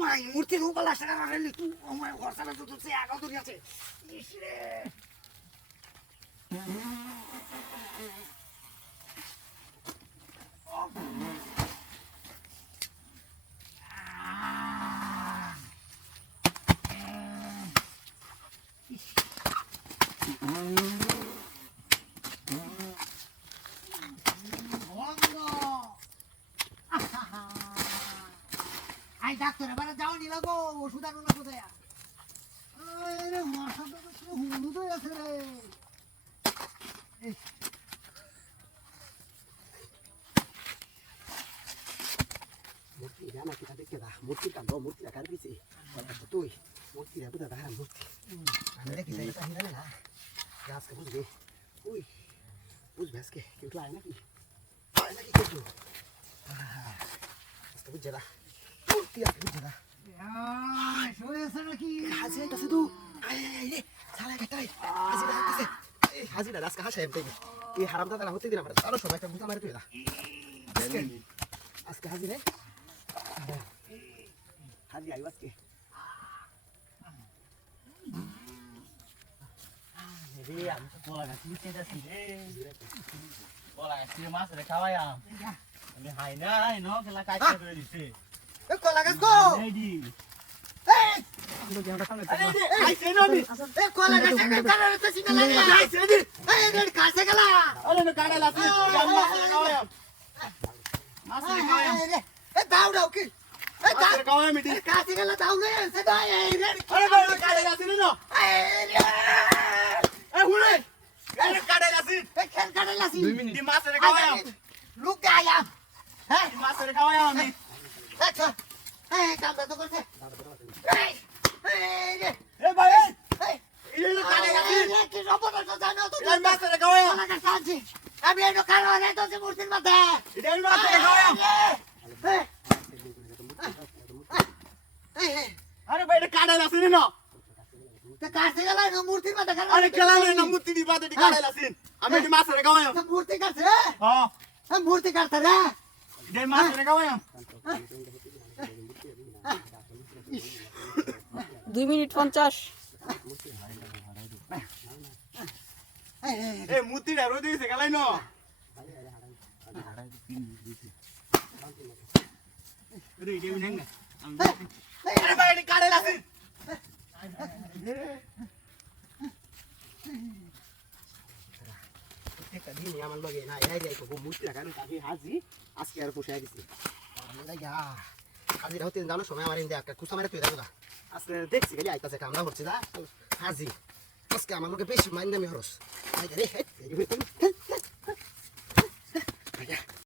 মাই মূর্তি রূপাল আসে না রে তুই আমার ঘর সামনে তো তুই আগা ধরে আছে ইস রে আই ডাক্তার এবারে যাও নি লাগো ওষুধ আনো না কোথায় আরে মশাটা তো শুধু হলুদ হয়ে আছে রে মূর্তি জানা কি দেখে দা মূর্তি কাঁদো মূর্তি রাখার পিছে তুই মূর্তি রাখবো দাদা মূর্তি আমি দেখি যাই তা হিরা না গাছকে বুঝবে উই বুঝবে আজকে কিন্তু আয় নাকি কিন্তু আজকে বুঝছে না মূর্তি আজকে বুঝছে না শুয়েছে নাকি হাসি আইতাছে তো আয় রে সালা কাটাই হাসি না হাসি হাসি না আজকে হাসি এমনি এই হারাম দাদা হতে দিন আমরা চলো সবাই একটা বুঝা মারি তুই না আজকে হাসি রে হাসি আইব আজকে রে আমি তো বলা গাছ নিচে যাচ্ছি রে বলা গাছ দিয়ে মাছ রে খাওয়াই আমি হাই নাই ন খেলা কাজ করে দিছে এ কলা গাছ গো এই দি এই আইছে ননি এ কলা গাছ কে কারে তো সিগলা রে আইছে দি এই রে কাছে গেলা আরে না কাড়া লাসি মাছ রে খাওয়াই মাছ রে খাওয়াই এ দাও দাও কি এ দাও রে খাওয়াই মিটি কাছে গেলা দাও রে সে দাই এই রে আরে না কাড়া লাসি ন এই রে এই হুলে এই কাড়া লাসি এই খেল কাড়া লাসি 2 মিনিট দি মাছ রে খাওয়াই লুক দে আয়া হ্যাঁ মাছ রে খাওয়াই আমি আচ্ছা এই কামটা তো করছে এই এ ভাই এই এই কাড়া লাসি কি রবট তো জানো তো এই মাছ রে খাওয়াই লাগা সাজি আমি এই কালো রে তো যে মূর্তির মাথা এই মাছ রে খাওয়াই আরে ভাই এটা কাড়া লাসি না তে কাছে গেল না মূর্তির মাথা গেল আরে গেল না মূর্তি দি বাদে কাড়া লাসি আমি এই মাছ রে খাওয়াই মূর্তি কাছে হ্যাঁ মূর্তি কাটতে রে এই মাছ রে খাওয়াই 2 মিনিট 50 এ মূর্তি রে রোদ দিছে গেলাই না রে দেউ নেন না আরে ভাই এটা কাড়া লাসি একটা দিন আমার লগে না এরাই যাই কো মূর্তি রাখানো কাকে হাজি আজকে আর পোষায় দিছি আমরা যা হাজি রাহতে জানো সময় আমার ইন্দে একটা কুসা মারে তুই দাও আজকে দেখছি গলি আইতাছে কামড়া হচ্ছে দা হাজি আজকে আমার লগে বেশি মাইন্ড আমি হরস আই রে